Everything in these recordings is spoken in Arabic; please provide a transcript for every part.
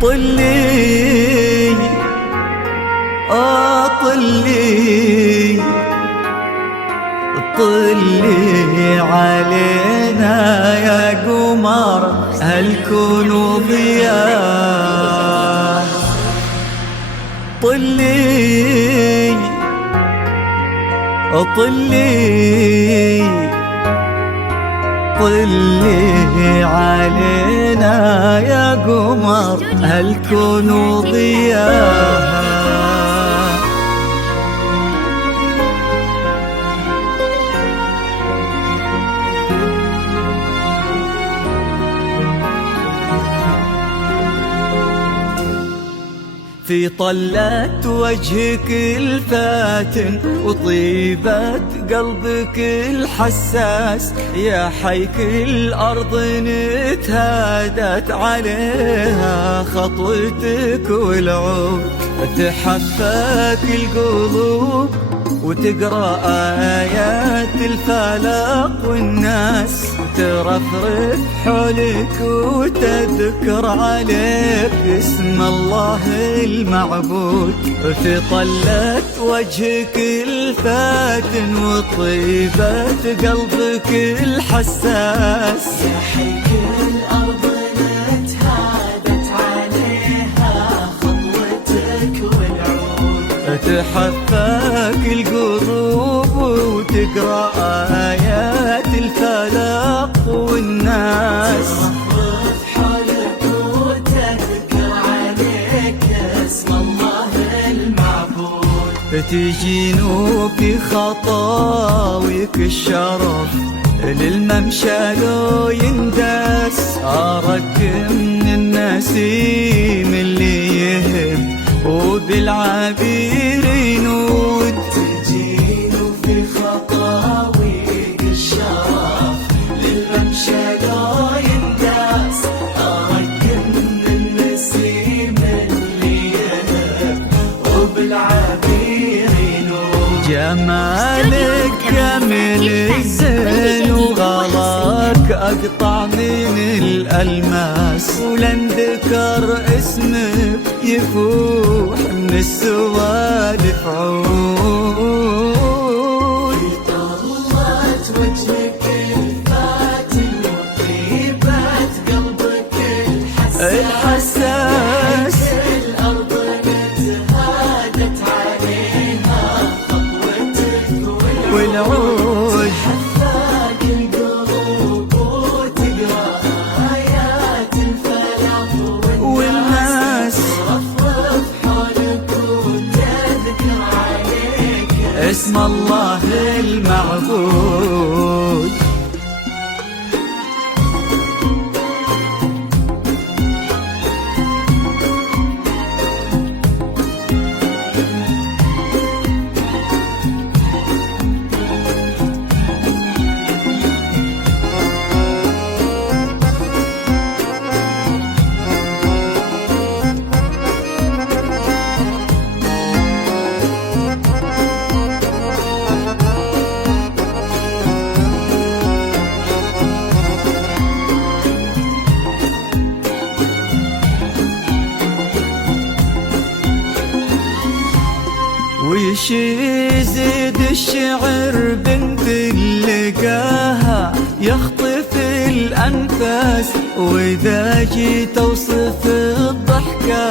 طلي طلي طلي علينا يا قمر هالكون ضياء. طلي طلي طلي علينا يا قمر هالكون ضياء. في طلة وجهك الفاتن وطيبة قلبك الحساس، يا حيك الأرض نتهادت عليها خطوتك والعود، تحفاك القلوب وتقرأ آيات الفلق والناس ترفرف حولك وتذكر عليك اسم الله المعبود. في طلة وجهك الفاتن وطيبة قلبك الحساس، يا حيك الأرض نتهادت عليها خطوتك والعود، تحفاك القلوب وتقرأ آيات الفلق والناس ترفرف حولك وتذكر عليك اسم الله المعبود. تجينوك خطاويك الشرف للممشى لو ينداس، أراك من النسيم اللي يهم وبالعبير ينود. تجينو في خطاويك الشرف للممشى لو ينداس، أراك من النسيم اللي يهب وبالعبير ينود. جمالك كامل الزين وغلاك أقطع من الألماس، ولن ذكر اسمك يفوح من السوالف عود. في طلة وجهك الفاتن وطيبة قلبك الحساس، الأرض نتهادت عليها خطوتك والعود، حفاك القلوب وتقرأ آيات الفلق والناس ترفرف حولك وتذكر عليك اسم الله المعبود. ويش يزيد الشعر بنت لقاها يخطف الأنفاس، وإذا جيت أوصف الضحكة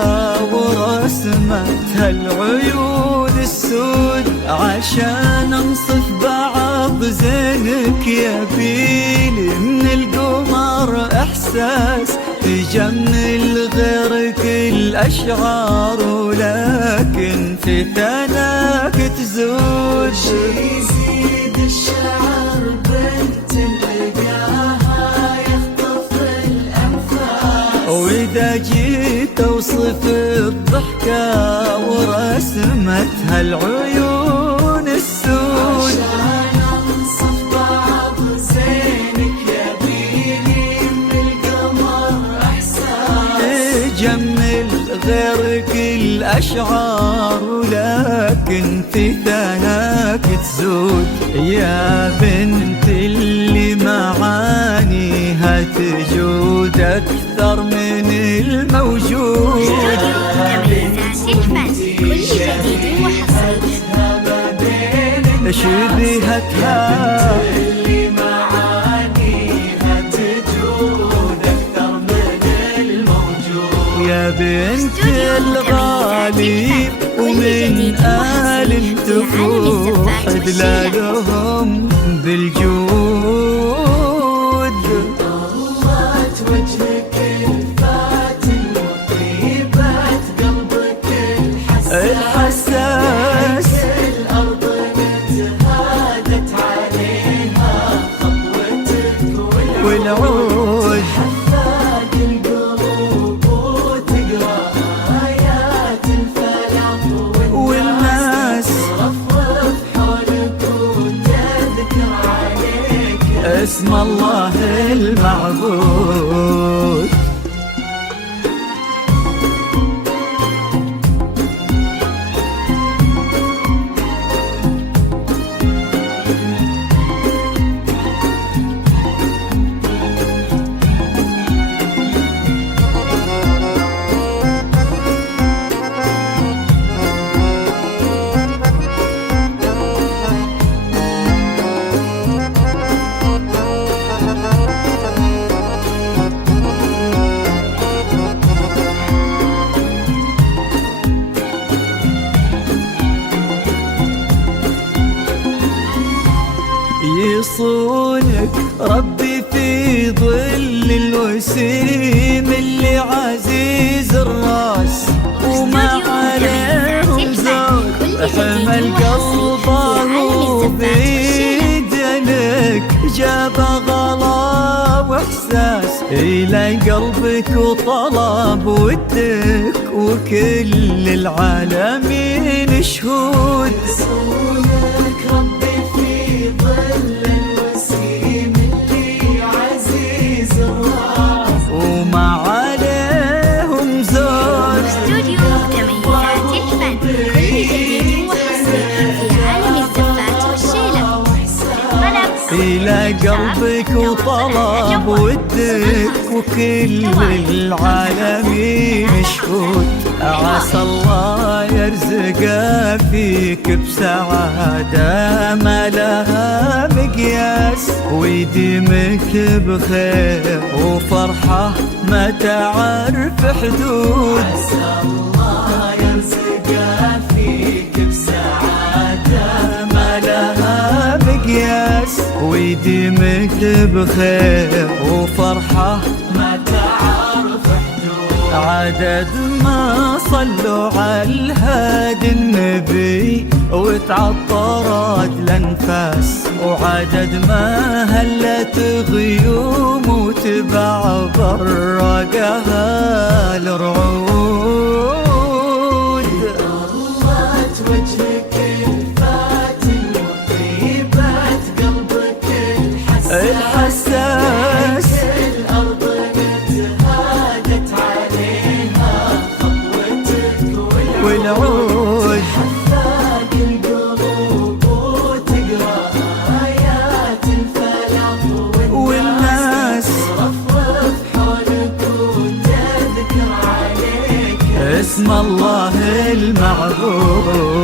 ورسمتها العيون السود، عشان أنصف بعض زينك يا بيلي من القمر إحساس، تجمل غيرك الأشعار ولكن في ثناك تزود. يزيد الشعر بنت لقاها يخطف الأنفاس، وإذا جيت أوصف الضحكة ورسمتها العيون السود، عشان أنصف بعض زينك يا بيلي من القمر إحساس، تجمل غيرك الأشعار ولكن في ثناك تزود. يا بنت اللي معانيها تجود أكثر من الموجود. ليلتها اللي معانيها تجود أكثر من الموجود. يا بنت الغالي ومن آل تفوح دلالهم بالجود. طلت وجهك الفاتن وطيبة قلبك الحساس الأرض نتهادت عليها خطوتك والعود حفاك القلوب وتقرأ آيات الفلاح والناس رفرف حولك وتذكر عليك اسم الله المعبود. يصونك ربي في ظل الوسيم اللي عزيز الراس وما عليهم زود حمل قلبه بيدنك جاب غلا واحساس الى قلبك وطلب ودك وكل العالمين شهود. يصونك ربي في ظل الوسيم اللي عزيز الراس وما عليهم زود استوديو متميزات الفن، كل جديد وحصري في عالم الزفات والشيلة. إلى قلبك وطلب ودك وكل العالمين شهود. عسى الله يرزق فيك بسعادة ما لها مقياس ويديمك بخير وفرحة ما تعرف حدود. عسى الله يرزق فيك بسعادة ما لها مقياس ويديمك بخير وفرحة ما تعرف حدود. عدد ما صلوا على الهادي النبي وتعطرت الانفاس وعدد ما هلت غيوم وتبع برقها الرعود. طلت وجهك الفاتن وطيبة قلبك الحساس الأرض نتهادت عليها خطوتك والعود حفاك القلوب وتقرأ آيات الفلاح والناس رفرف حولك وتذكر عليك اسم الله المعبود.